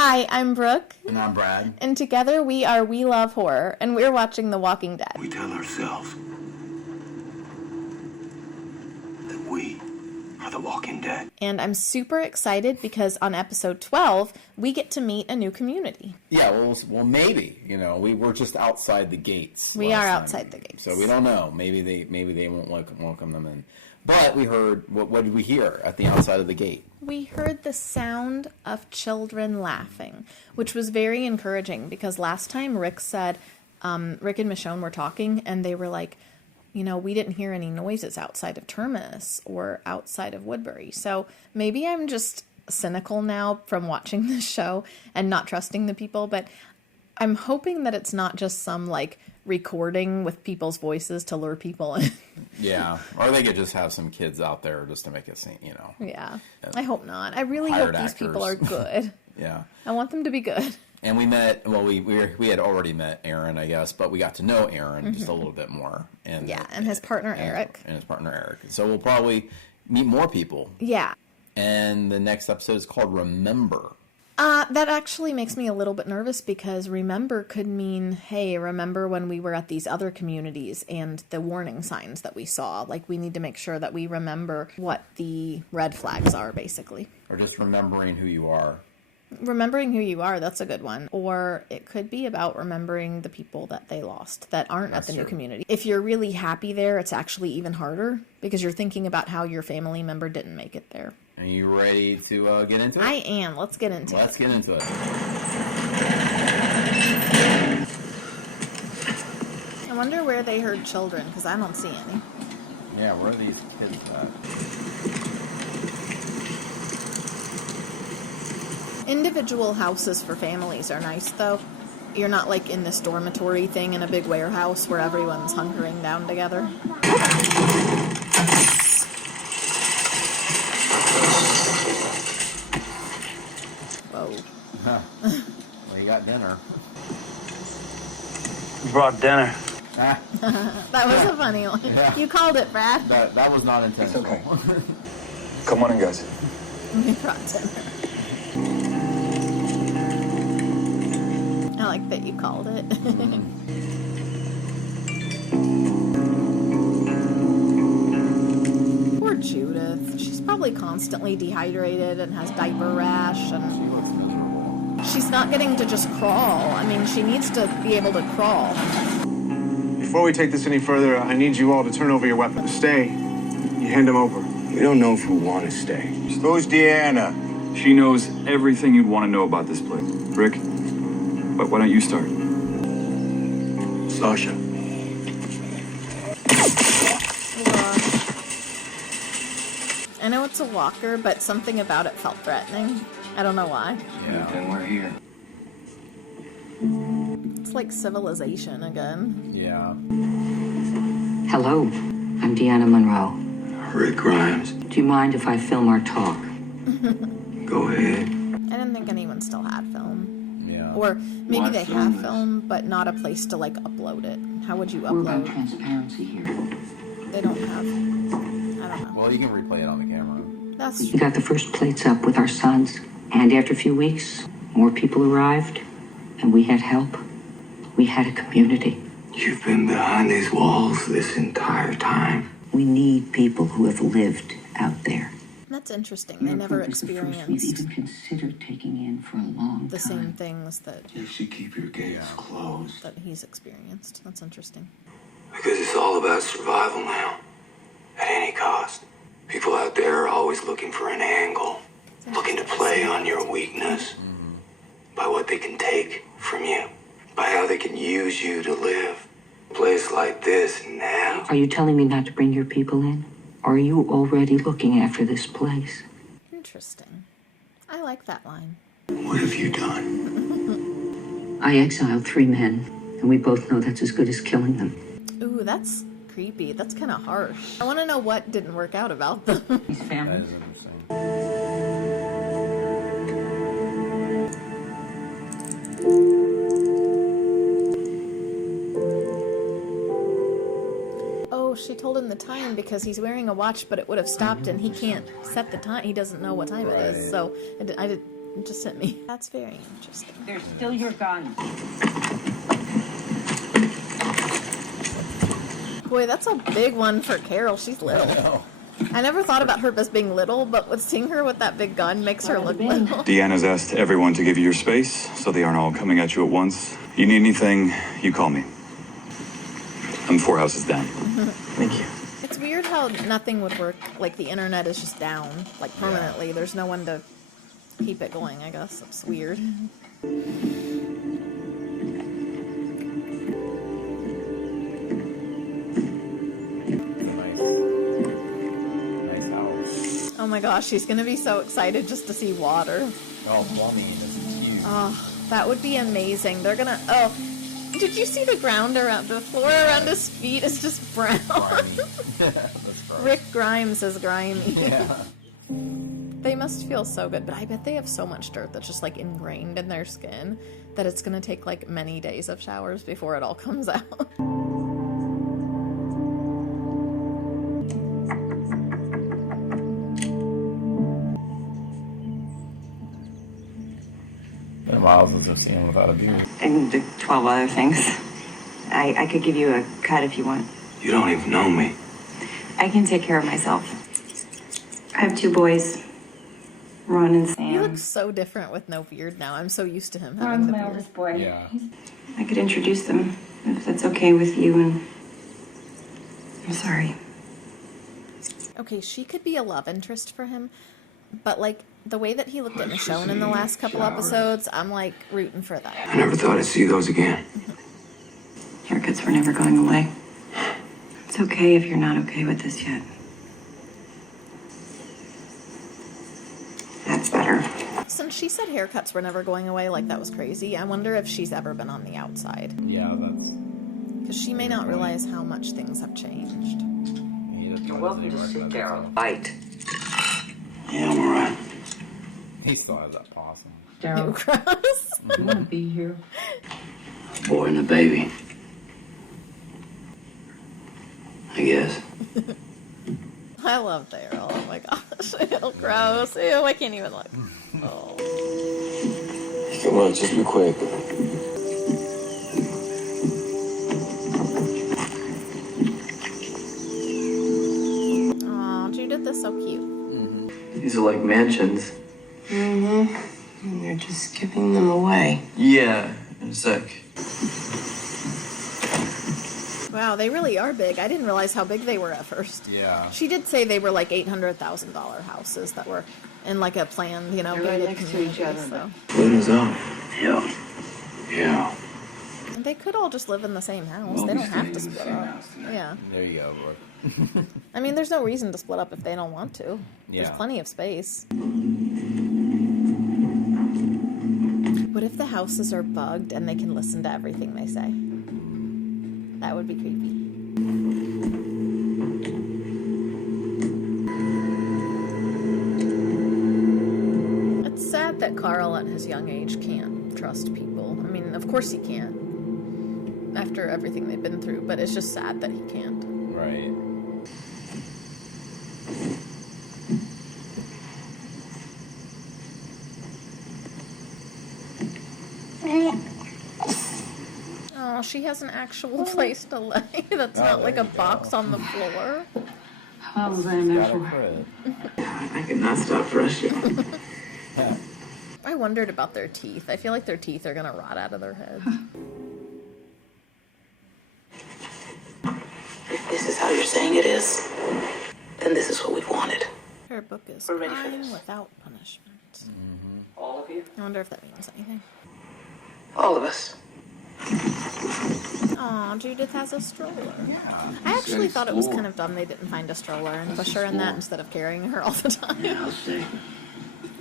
Hi, I'm Brooke. And I'm Brad. And together we are We Love Horror, and we're watching The Walking Dead. We tell ourselves that we are The Walking Dead. And I'm super excited because on episode 12, we get to meet a new community. Yeah, well, maybe. You know, we're just outside the gates. We are outside the gates. So we don't know. Maybe they won't welcome them in. But we heard, what did we hear at the outside of the gate? We heard the sound of children laughing, which was very encouraging because last time Rick said, Rick and Michonne were talking and they were like, you know, we didn't hear any noises outside of Terminus or outside of Woodbury. So maybe I'm just cynical now from watching this show and not trusting the people, but I'm hoping that it's not just some like recording with people's voices to lure people in. Yeah, or they could just have some kids out there just to make it seem, you know. Yeah, I hope not. I really hope these people are good. Yeah. I want them to be good. And we met, well, we had already met Aaron, I guess, but we got to know Aaron just a little bit more. And his partner Eric. And his partner Eric. So we'll probably meet more people. Yeah. And the next episode is called Remember. That actually makes me a little bit nervous because remember could mean, hey, remember when we were at these other communities and the warning signs that we saw. Like, we need to make sure that we remember what the red flags are, basically. Or just remembering who you are. Remembering who you are, that's a good one. Or it could be about remembering the people that they lost that aren't at the new community. If you're really happy there, it's actually even harder because you're thinking about how your family member didn't make it there. Are you ready to get into it? I am. Let's get into it. Let's get into it. I wonder where they heard children, because I don't see any. Yeah, where are these kids at? Individual houses for families are nice, though. You're not like in this dormitory thing in a big warehouse where everyone's hunkering down together. Whoa. Well, you got dinner. Brought dinner. That was a funny one. Yeah. You called it, Brad. That was not intentional. It's okay. Come on in, guys. We brought dinner. I like that you called it. Poor Judith. She's probably constantly dehydrated and has diaper rash, and She looks miserable. she's not getting to just crawl. I mean, she needs to be able to crawl. Before we take this any further, I need you all to turn over your weapons. Stay. You hand them over. We don't know if we want to stay. Who's Deanna? She knows everything you'd want to know about this place. Rick, but why don't you start? Sasha. I know it's a walker, but something about it felt threatening. I don't know why. Yeah. And we're here. It's like civilization again. Yeah. Hello, I'm Deanna Monroe. Rick Grimes. Do you mind if I film our talk? Go ahead. I didn't think anyone still had film. Yeah. Or maybe Why they film have this? film, but not a place to, like, upload it. How would you We're about upload? transparency here. They don't have... I don't know. Well, you can replay it on the camera. That's We got the first plates up with our sons, and after a few weeks, more people arrived, and we had help. We had a community. You've been behind these walls this entire time. We need people who have lived out there. That's interesting. They never Is the first we've experienced even considered taking in for a long the time. same things that You should keep your gates closed. he's experienced. That's interesting. Because it's all about survival now. At any cost. People out there are always looking for an angle. Looking to play on your weakness. By what they can take from you. By how they can use you to live. A place like this now. Are you telling me not to bring your people in? Or are you already looking after this place? Interesting. I like that line. What have you done? I exiled 3 men, and we both know that's as good as killing them. Ooh, that's creepy. That's kind of harsh. I want to know what didn't work out about them. These That families. is interesting. Oh, she told him the time because he's wearing a watch, but it would have stopped and he can't set the time. He doesn't know what time it is. So just hit me. That's very interesting. There's still your gun. Boy, that's a big one for Carol. She's little. I never thought about her as being little, but with seeing her with that big gun makes her look little. Deanna's asked everyone to give you your space, so they aren't all coming at you at once. You need anything, you call me. I'm 4 houses down. Thank you. It's weird how nothing would work. Like, the internet is just down, like, permanently. There's no one to keep it going, I guess. It's weird. Nice house. Oh my gosh, she's gonna be so excited just to see water. Oh, plumbing is huge. Oh, that would be amazing. They're gonna... Oh, did you see the ground around... The floor around his feet is just brown. Rick Grimes is grimy. Yeah. They must feel so good, but I bet they have so much dirt that's just, like, ingrained in their skin that it's gonna take, like, many days of showers before it all comes out. And Miles has just seen without a view. And the 12 other things. I could give you a cut if you want. You don't even know me. I can take care of myself. I have 2 boys, Ron and Sam. He looks so different with no beard now. I'm so used to him having Ron's the my beard. oldest boy. Yeah. I could introduce them if that's okay with you. And I'm sorry. Okay, she could be a love interest for him, but, like, the way that he looked at Michonne in the last couple episodes, I'm, like, rooting for that. I never thought I'd see those again. Haircuts were never going away. It's okay if you're not okay with this yet. That's better. Since she said haircuts were never going away, like, that was crazy, I wonder if she's ever been on the outside. Yeah, that's... Because she may not realize how much things have changed. You're welcome to sit down. Bite. Yeah, I'm alright. He still has that possum. Ew, gross. You want to be here? A boy and a baby. I guess. I love Daryl. Oh my gosh. Ew, gross. Ew, I can't even look. Oh. Come on, just be quick. Aw, Judith is so cute. These are like mansions. Mm-hmm. And they're just giving them away. Yeah, in a sec. Wow, they really are big. I didn't realize how big they were at first. Yeah. She did say they were like $800,000 houses that were in like a planned, you know, They're right gated next to community. each other, So. Buildings up. Yeah. Yeah. And they could all just live in the same house. They don't have to split up. Yeah. There you go, Brooke. I mean, there's no reason to split up if they don't want to. Yeah. There's plenty of space. What if the houses are bugged and they can listen to everything they say? That would be creepy. It's sad that Carl at his young age can't trust people. I mean, of course he can't after everything they've been through, but it's just sad that he can't. Right. Oh, she has an actual place to lay. That's not like a box on the floor. How was I Got a measure? crib. I cannot stop rushing. I wondered about their teeth. I feel like their teeth are gonna rot out of their heads. If this is how you're saying it is, then this is what we've wanted. Her book is We're ready for Crime this. Without Punishment. All of you? I wonder if that means anything. All of us. Aw, Judith has a stroller. I actually thought it was kind of dumb they didn't find a stroller and push her in that instead of carrying her all the time. Yeah, I'll see.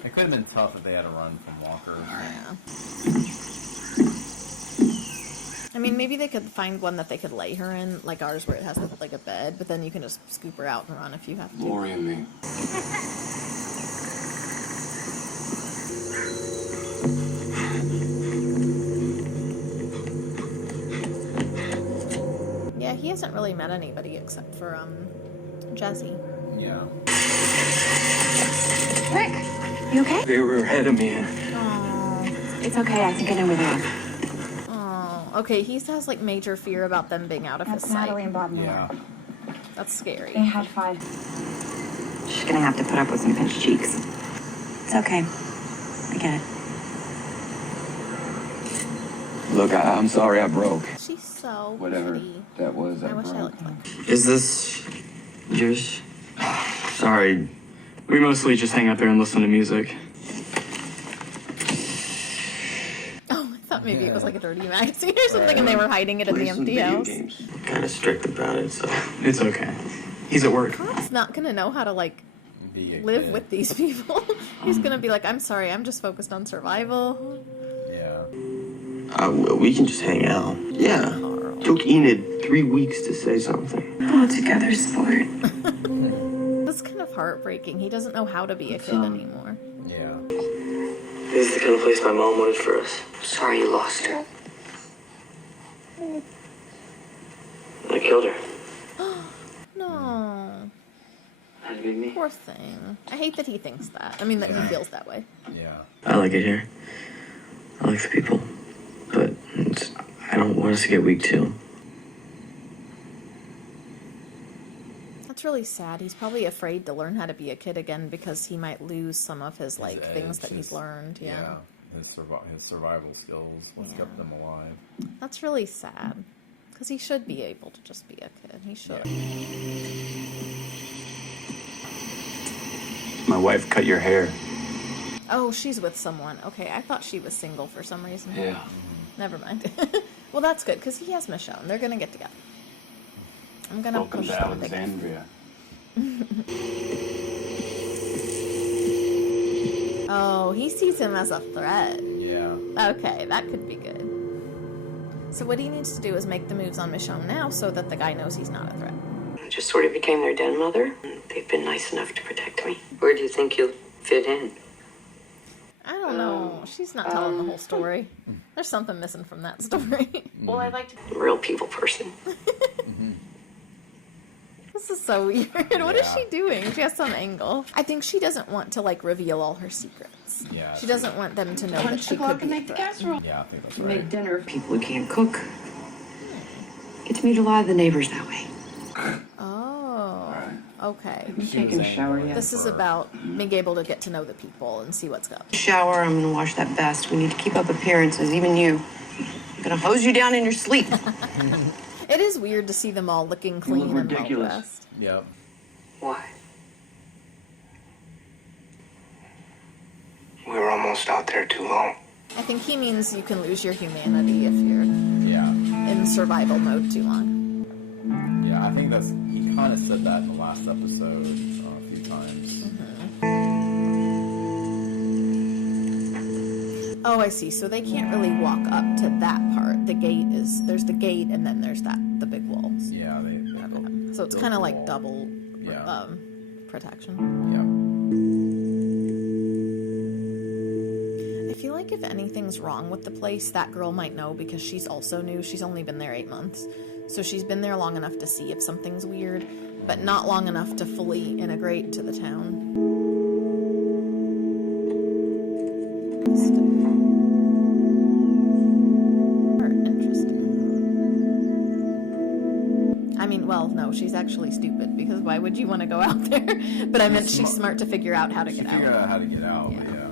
It could have been tough if they had to run from walkers. Yeah. I mean, maybe they could find one that they could lay her in, like ours, where it has like a bed, but then you can just scoop her out and run if you have to. Lori and me. Yeah, he hasn't really met anybody except for Jessie. Yeah. Rick, you okay? They were ahead of me. It's okay. I think I know where they are. Oh, okay. He has like major fear about them being out of his That's sight. Natalie and Bob Miller. Yeah. That's scary. They had 5. She's gonna have to put up with some pinched cheeks. It's okay. I get it. Look, I'm sorry I broke. She's so Whatever pretty. that was, I I wish I broke. looked like her. Is this yours? Sorry. We mostly just hang out there and listen to music. Oh, I thought maybe it was like a dirty magazine or something, and they were hiding it in the empty house. Kind of strict about it, so it's okay. He's at work. He's not gonna know how to like Be a live kid. with these people. He's gonna be like, I'm sorry, I'm just focused on survival. Yeah. We can just hang out. Yeah. Took Enid 3 weeks to say something. All together, sport. That's kind of heartbreaking. He doesn't know how to be a kid anymore. Yeah. This is the kind of place my mom wanted for us. Sorry you lost her. I killed her. No, That'd be me. poor thing. I hate that he thinks that. I mean, that he feels that way. Yeah. I like it here. I like the people. But I don't want us to get weak too. That's really sad. He's probably afraid to learn how to be a kid again because he might lose some of his like His things edge, that he's learned. Yeah. His survival skills, what's kept them alive. That's really sad. Because he should be able to just be a kid. He should. My wife cut your hair. Oh, she's with someone. Okay, I thought she was single for some reason. Yeah. Never mind. Well, that's good, because he has Michonne. They're going to get together. I'm going to Welcome push to them together. Alexandria. Oh, he sees him as a threat. Yeah. Okay, that could be good. So what he needs to do is make the moves on Michonne now so that the guy knows he's not a threat. I just sort of became their den mother. They've been nice enough to protect me. Where do you think you'll fit in? I don't know. She's not telling the whole story. There's something missing from that story. Well, I'd like to be a real people person. This is so weird. What is she doing? She has some angle. I think she doesn't want to like reveal all her secrets. Yeah. She doesn't want them to know that Punch she the clock could and be a make the threat. casserole. Yeah, I think that's right. Make dinner. People who can't cook. Get to meet a lot of the neighbors that way. Oh, okay. You taking a shower yet? This is about being able to get to know the people and see what's up. Shower. I'm gonna wash that vest. We need to keep up appearances, even you. I'm gonna hose you down in your sleep. It is weird to see them all looking clean and well dressed. Yep. Why? We were almost out there too long. I think he means you can lose your humanity if you're Yeah. in survival mode too long. Yeah, I think that's, he kind of said that in the last episode a few times. Oh, I see. So they can't really walk up to that part. The gate is, there's the gate and then there's the big walls. Yeah, they Okay. So it's kind of like wall. double Yeah. protection. Yeah. I feel like if anything's wrong with the place, that girl might know because she's also new. She's only been there 8 months. So she's been there long enough to see if something's weird, but not long enough to fully integrate into the town. Interesting. I mean, well, no, she's actually stupid because why would you want to go out there? But I meant she's smart to figure out how to She get figured out. out how to get out, Yeah. but yeah.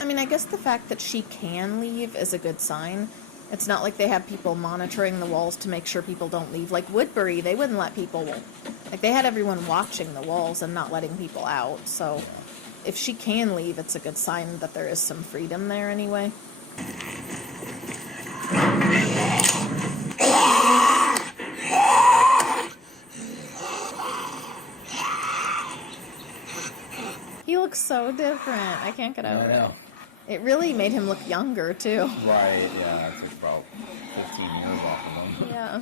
I mean, I guess the fact that she can leave is a good sign. It's not like they have people monitoring the walls to make sure people don't leave. Like Woodbury, they wouldn't let people... Like, they had everyone watching the walls and not letting people out. So, if she can leave, it's a good sign that there is some freedom there anyway. He looks so different. I can't get over it. It really made him look younger, too. Right, yeah, it took about 15 years off of them. Yeah.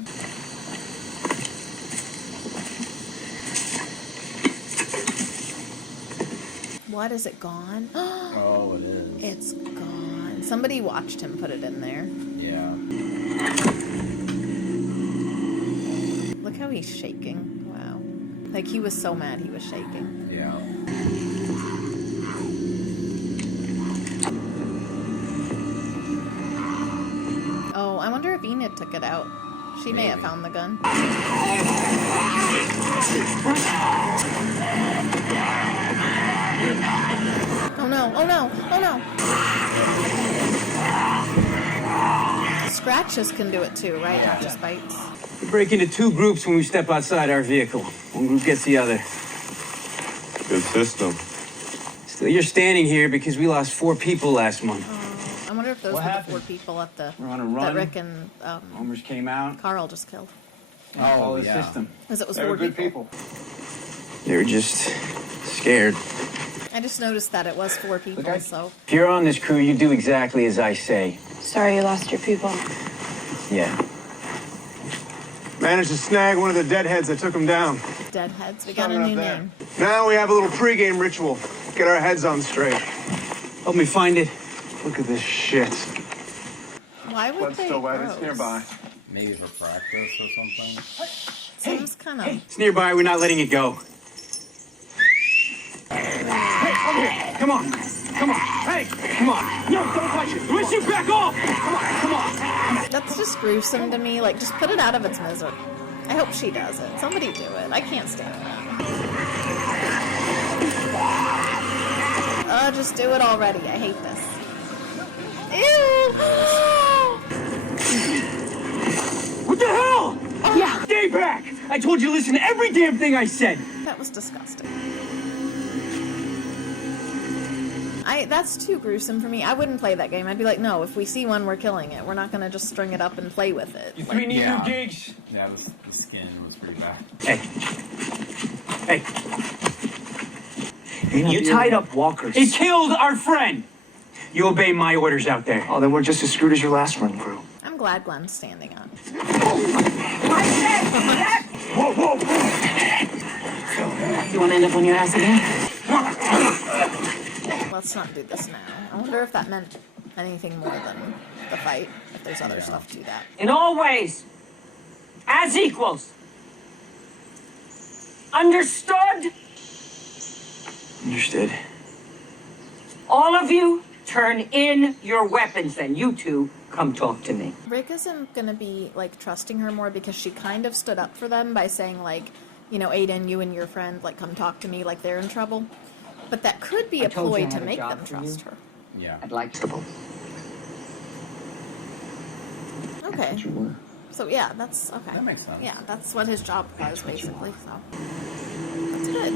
What, is it gone? Oh, it is. It's gone. Somebody watched him put it in there. Yeah. Look how he's shaking. Wow. Like, he was so mad he was shaking. Yeah. Oh, I wonder if Enid took it out. She may have found the gun. Oh no, oh no, oh no! Scratches can do it too, right? Not just bites. We break into two groups when we step outside our vehicle. One group gets the other. Good system. Still, you're standing here because we lost 4 people last month. I wonder if those What were happened? the 4 people at the We're on a that run. Rick and Homers came out. Carl just killed. Follow the yeah. system. Because it was They 4 were good people. They were just scared. I just noticed that it was 4 people, so... If you're on this crew, you do exactly as I say. Sorry you lost your people. Yeah. Managed to snag one of the deadheads that took him down. Deadheads. We got a Coming new up there. name. Now we have a little pregame ritual. Get our heads on straight. Help me find it. Look at this shit. Why would Blood's they still wet. gross? It's nearby. Maybe for practice or something. Seems kind of... It's nearby. We're not letting it go. Hey, over here. Come on. Come on. Hey, come on. No, don't touch it. Unless you back off. Come on. Come on. That's just gruesome to me. Like, just put it out of its misery. I hope she does it. Somebody do it. I can't stand that. Just do it already. I hate this. Ew! What the hell? Yeah. Stay back. I told you to listen to every damn thing I said. That was disgusting. That's too gruesome for me. I wouldn't play that game. I'd be like, no, if we see one, we're killing it. We're not going to just string it up and play with it. You 3 need new gigs. Yeah, the skin was pretty bad. Hey. You tied up walkers. It killed our friend. You obey my orders out there. Oh, then we're just as screwed as your last run crew. I'm glad Glenn's standing up. Whoa, whoa. You want to end up on your ass again? Let's not do this now. I wonder if that meant anything more than the fight. If there's other stuff to that. In all ways, as equals. Understood? Understood. All of you, turn in your weapons, then. You two, come talk to me. Rick isn't gonna be like trusting her more because she kind of stood up for them by saying like, you know, Aiden, you and your friend, like, come talk to me like they're in trouble. But that could be a told you ploy I to had a make job them for trust you. her. Yeah. I'd like to. Okay. You were. So yeah, that's okay. That makes sense. Yeah, that's what his job was basically. So that's good.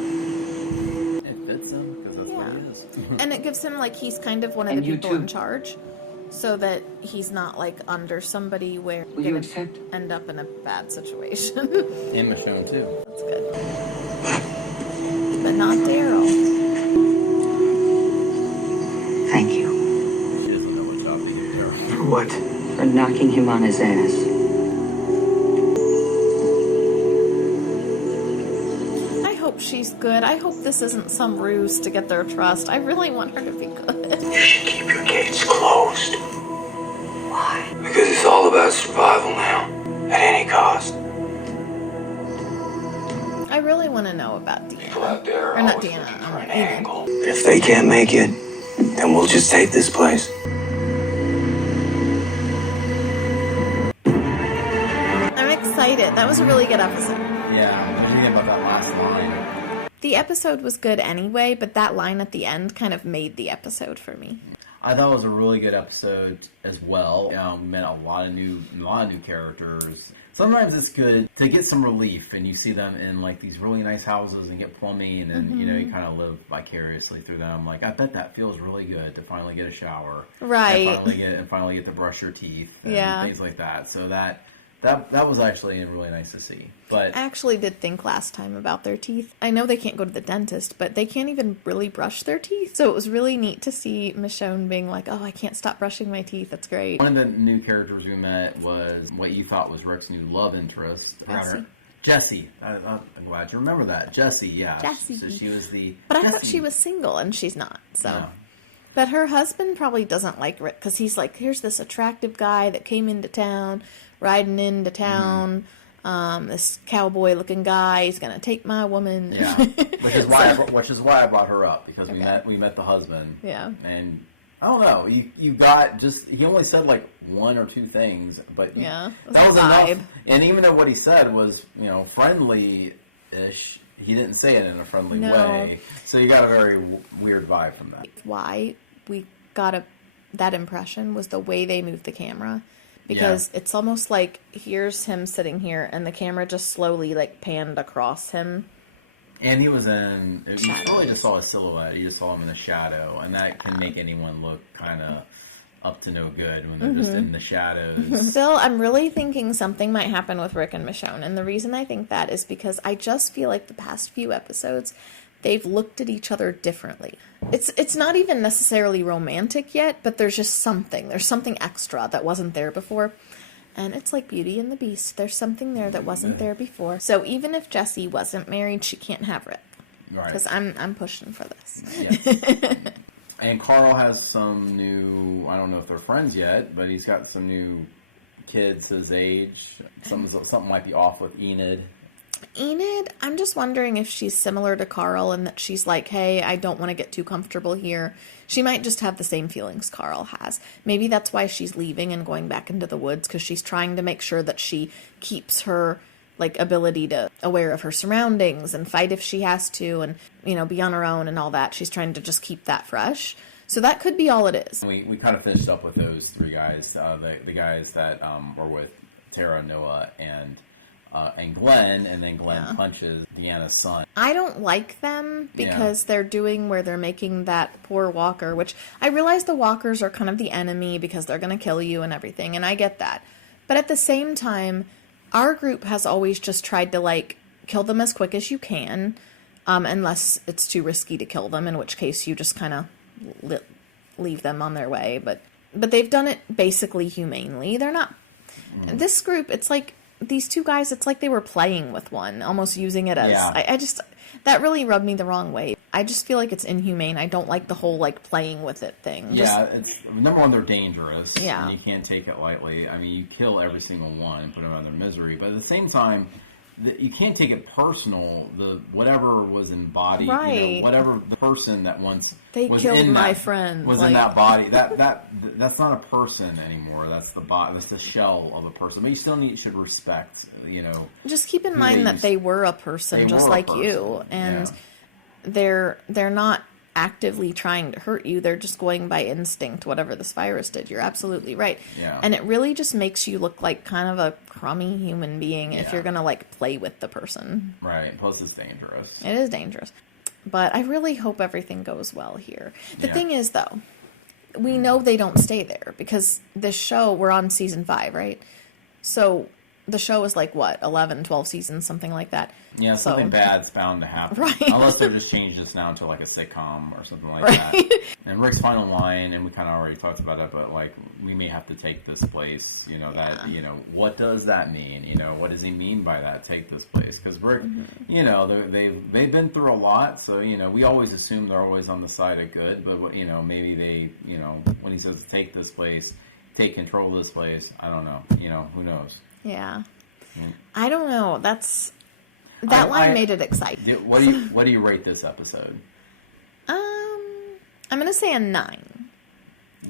It fits him because that's what he Yeah. is. And it gives him like he's kind of one of And the you people too. in charge, so that he's not like under somebody where Will you gonna accept? end up in a bad situation. And Michonne too. That's good. But not Daryl. Thank you She doesn't know what job to do there. For what? for knocking him on his ass. I hope she's good. I hope this isn't some ruse to get their trust. I really want her to be good. You should keep your gates closed. Why? Because it's all about survival now, at any cost. I really want to know about People Deanna. out there are Or not always Deanna, looking for an Enid. angle. If they can't make it, then we'll just take this place. I'm excited. That was a really good episode. Yeah, I'm thinking about that last line. The episode was good anyway, but that line at the end kind of made the episode for me. I thought it was a really good episode as well. We met a lot of new characters. Sometimes it's good to get some relief, and you see them in like these really nice houses and get plumbing, and you know you kind of live vicariously through them. Like I bet that feels really good to finally get a shower, Right. And finally get to brush your teeth, and Yeah. things like that. So that was actually really nice to see. But I actually did think last time about their teeth. I know they can't go to the dentist, but they can't even really brush their teeth. So it was really neat to see Michonne being like, oh, I can't stop brushing my teeth. That's great. one of the new characters we met was what you thought was Rick's new love interest. Jessie. I'm glad you remember that. Jessie, yeah. Jessie. So she was the... But I thought Jessie. she was single, and she's not. So, No. But her husband probably doesn't like Rick, because he's like, here's this attractive guy that came into town, riding into town. This cowboy-looking guy is gonna take my woman. Yeah, which is why I brought her up, because we met the husband. Yeah, and I don't know. You got just he only said like one or two things, but yeah, that was enough. And even though what he said was friendly-ish, he didn't say it in a friendly way. So you got a very weird vibe from that. Why we got that impression was the way they moved the camera. Because it's almost like here's him sitting here, and the camera just slowly like panned across him. And he was you really just saw a silhouette. You just saw him in a shadow, and that can make anyone look kind of up to no good when they're just in the shadows. Still, I'm really thinking something might happen with Rick and Michonne, and the reason I think that is because I just feel like the past few episodes, they've looked at each other differently. It's not even necessarily romantic yet, but there's just something. There's something extra that wasn't there before. And it's like Beauty and the Beast. There's something there that wasn't there before. So even if Jessie wasn't married, she can't have Rick. Right. Because I'm pushing for this. Yes. And Carl has some new, I don't know if they're friends yet, but he's got some new kids his age. Something might be off with Enid. Enid, I'm just wondering if she's similar to Carl and that she's like, hey, I don't want to get too comfortable here. She might just have the same feelings Carl has. Maybe that's why she's leaving and going back into the woods, because she's trying to make sure that she keeps her ability to aware of her surroundings and fight if she has to, and be on her own and all that. She's trying to just keep that fresh. So that could be all it is. We kind of finished up with those three guys, the guys that were with Tara, Noah, and Glenn, and then Glenn punches Deanna's son. I don't like them because they're doing where they're making that poor walker, which I realize the walkers are kind of the enemy because they're going to kill you and everything, and I get that. But at the same time, our group has always just tried to kill them as quick as you can, unless it's too risky to kill them, in which case you just kind of leave them on their way. But they've done it basically humanely. They're not... This group, it's like... These two guys, it's like they were playing with one, almost using it as... Yeah. I just... That really rubbed me the wrong way. I just feel like it's inhumane. I don't like the whole, playing with it thing. It's... Number one, they're dangerous. Yeah. And you can't take it lightly. I mean, you kill every single one and put them out of their misery. But at the same time, you can't take it personal. Whatever was embodied, right. Whatever the person that once... They killed my friend. Was in that body. That's not a person anymore. That's the body. That's the shell of a person. But you still should respect. Just keep in mind that they were a person, just like you, and they're not actively trying to hurt you. They're just going by instinct. Whatever this virus did, you're absolutely right. Yeah. And it really just makes you look like kind of a crummy human being if you're gonna play with the person. Right. Plus, it's dangerous. It is dangerous. But I really hope everything goes well here. The thing is, though, we know they don't stay there because this show, we're on season 5, right? So the show is 11, 12 seasons, something like that. Yeah, something bad's bound to happen. Right. Unless they're just changed this now to a sitcom or something like that. And Rick's final line, and we kind of already talked about it, but we may have to take this place. What does that mean? What does he mean by that? Take this place? Because Rick, they've been through a lot, so we always assume they're always on the side of good. But maybe they, when he says take this place, take control of this place, I don't know. Who knows? Yeah. I don't know. That line made it exciting. What do you rate this episode? I'm going to say a 9.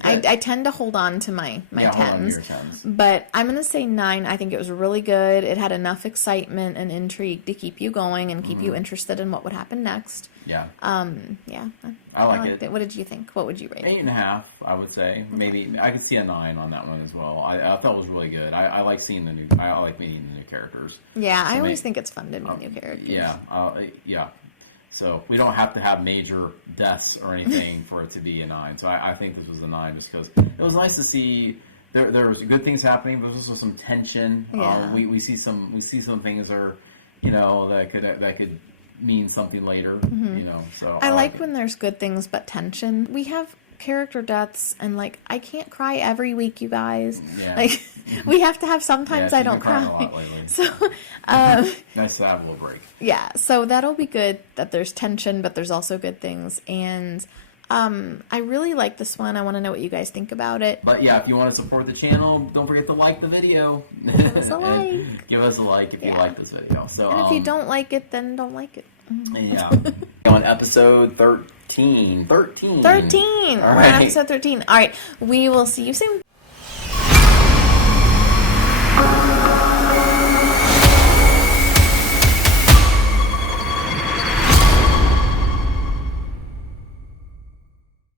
I tend to hold on to my 10s. But I'm going to say 9. I think it was really good. It had enough excitement and intrigue to keep you going and keep you interested in what would happen next. Yeah. Yeah. I like it. What did you think? What would you rate? 8.5, I would say. Maybe I could see a 9 on that one as well. I thought it was really good. I like seeing I like meeting the new characters. Yeah, I always think it's fun to meet new characters. Yeah. Yeah. So we don't have to have major deaths or anything for it to be a 9. So I think this was a 9 just because it was nice to see. There was good things happening, but there's also some tension. Yeah. We see some things that are, that could mean something later. So I like when there's good things but tension. We have character deaths and I can't cry every week, you guys. Yeah. We have to have sometimes I don't cry. A lot lately. So nice to have a little break. Yeah, so that'll be good that there's tension but there's also good things. And I really like this one. I want to know what you guys think about it. But yeah, if you want to support the channel, don't forget to like the video. Give us a like. Give us a like if you like this video. So, and if you don't like it, then don't like it. Yeah. On episode 13. 13. 13. All We're on episode 13. All right. We will see you soon.